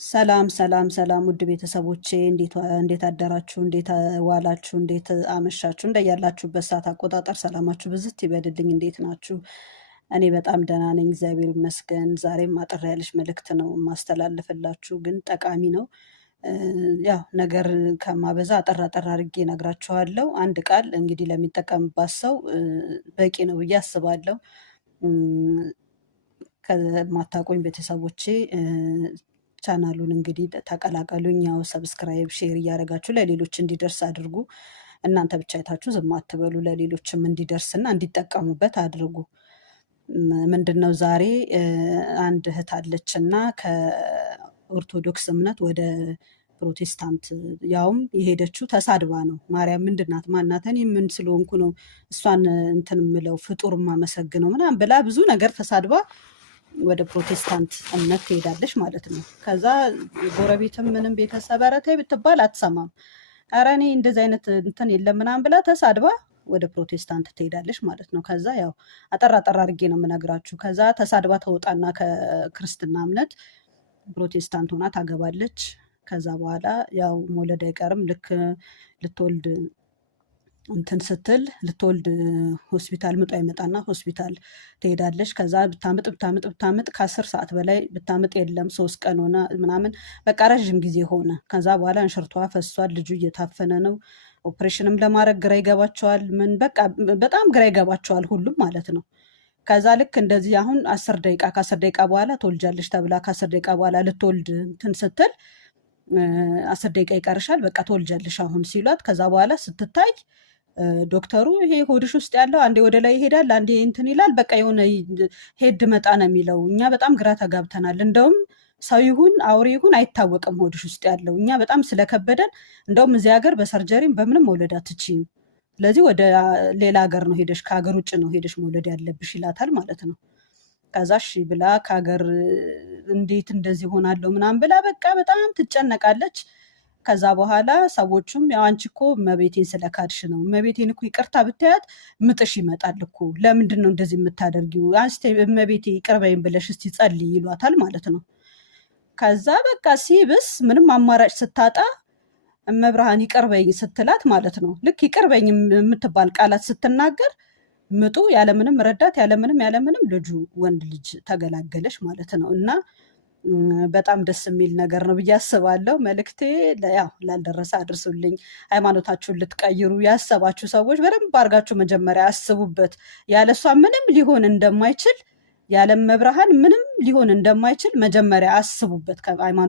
ሰላም ሰላም ሰላም ውድ ቤተሰቦቼ እንዴት አደራችሁ? እንዴት ዋላችሁ? እንዴት አመሻችሁ? እንደያላችሁበት ሰዓት አቆጣጠር ሰላማችሁ ብዝት ይበልልኝ። እንዴት ናችሁ? እኔ በጣም ደህና ነኝ፣ እግዚአብሔር ይመስገን። ዛሬም አጠር ያለች መልእክት ነው የማስተላልፍላችሁ፣ ግን ጠቃሚ ነው። ያው ነገር ከማበዛ አጠር አጠር አድርጌ እነግራችኋለሁ። አንድ ቃል እንግዲህ ለሚጠቀምባት ሰው በቂ ነው ብዬ አስባለሁ። ከማታውቁኝ ቤተሰቦቼ ቻናሉን እንግዲህ ተቀላቀሉኝ። ያው ሰብስክራይብ፣ ሼር እያደረጋችሁ ለሌሎች እንዲደርስ አድርጉ። እናንተ ብቻ አይታችሁ ዝም አትበሉ፣ ለሌሎችም እንዲደርስና እንዲጠቀሙበት አድርጉ። ምንድነው ዛሬ አንድ እህት አለችና ከኦርቶዶክስ እምነት ወደ ፕሮቴስታንት ያውም የሄደችው ተሳድባ ነው። ማርያም ምንድናት ማናት? እኔ ምን ስለሆንኩ ነው እሷን እንትን ምለው ፍጡር ማመሰግነው ምናምን ብላ ብዙ ነገር ተሳድባ ወደ ፕሮቴስታንት እምነት ትሄዳለች ማለት ነው። ከዛ ጎረቤትም ምንም ቤተሰብ ኧረ ተይ ብትባል አትሰማም። ኧረ እኔ እንደዚህ አይነት እንትን የለም ምናምን ብላ ተሳድባ ወደ ፕሮቴስታንት ትሄዳለች ማለት ነው። ከዛ ያው አጠር አጠር አድርጌ ነው የምነግራችሁ። ከዛ ተሳድባ ተወጣና ከክርስትና እምነት ፕሮቴስታንት ሆና ታገባለች። ከዛ በኋላ ያው መውለድ አይቀርም። ልክ ልትወልድ እንትን ስትል ልትወልድ ሆስፒታል ምጧ ይመጣና ሆስፒታል ትሄዳለች። ከዛ ብታምጥ ከ10 ሰዓት በላይ ብታምጥ የለም 3 ቀን ሆነ ምናምን በቃ ረዥም ጊዜ ሆነ። ከዛ በኋላ እንሽርቷ ፈሷል። ልጁ እየታፈነ ነው። ኦፕሬሽንም ለማድረግ ግራ ይገባቸዋል። ምን በቃ በጣም ግራ ይገባቸዋል ሁሉም ማለት ነው። ከዛ ልክ እንደዚህ አሁን 10 ደቂቃ ከ10 ደቂቃ በኋላ ትወልጃለች ተብላ ከ10 ደቂቃ በኋላ ልትወልድ እንትን ስትል 10 ደቂቃ ይቀርሻል በቃ ትወልጃለሽ አሁን ሲሏት፣ ከዛ በኋላ ስትታይ ዶክተሩ ይሄ ሆድሽ ውስጥ ያለው አንዴ ወደ ላይ ይሄዳል አንዴ እንትን ይላል፣ በቃ የሆነ ሄድ መጣ ነው የሚለው። እኛ በጣም ግራ ተጋብተናል። እንደውም ሰው ይሁን አውሬ ይሁን አይታወቅም ሆድሽ ውስጥ ያለው። እኛ በጣም ስለከበደን እንደውም እዚህ ሀገር በሰርጀሪም በምንም መውለድ አትችይም፣ ስለዚህ ወደ ሌላ ሀገር ነው ሄደሽ ከሀገር ውጭ ነው ሄደሽ መውለድ ያለብሽ ይላታል ማለት ነው። ከዛ እሺ ብላ ከሀገር እንዴት እንደዚህ ሆናለሁ ምናምን ብላ በቃ በጣም ትጨነቃለች። ከዛ በኋላ ሰዎቹም ያው አንቺ እኮ እመቤቴን ስለካድሽ ነው፣ እመቤቴን እኮ ይቅርታ ብታያት ምጥሽ ይመጣል እኮ ለምንድን ነው እንደዚህ የምታደርጊው? አንስቴ እመቤቴ ይቅር በይኝ ብለሽ እስቲ ጸልይ ይሏታል ማለት ነው። ከዛ በቃ ሲብስ ምንም አማራጭ ስታጣ እመብርሃን ይቅር በይኝ ስትላት ማለት ነው። ልክ ይቅር በይኝ የምትባል ቃላት ስትናገር ምጡ ያለምንም ረዳት ያለምንም ልጁ ወንድ ልጅ ተገላገለች ማለት ነው። እና በጣም ደስ የሚል ነገር ነው ብዬ አስባለሁ። መልእክቴ ያው ላልደረሰ አድርሱልኝ። ሃይማኖታችሁን ልትቀይሩ ያሰባችሁ ሰዎች በደንብ አድርጋችሁ መጀመሪያ አስቡበት። ያለሷ ምንም ሊሆን እንደማይችል ያለ መብርሃን ምንም ሊሆን እንደማይችል መጀመሪያ አስቡበት።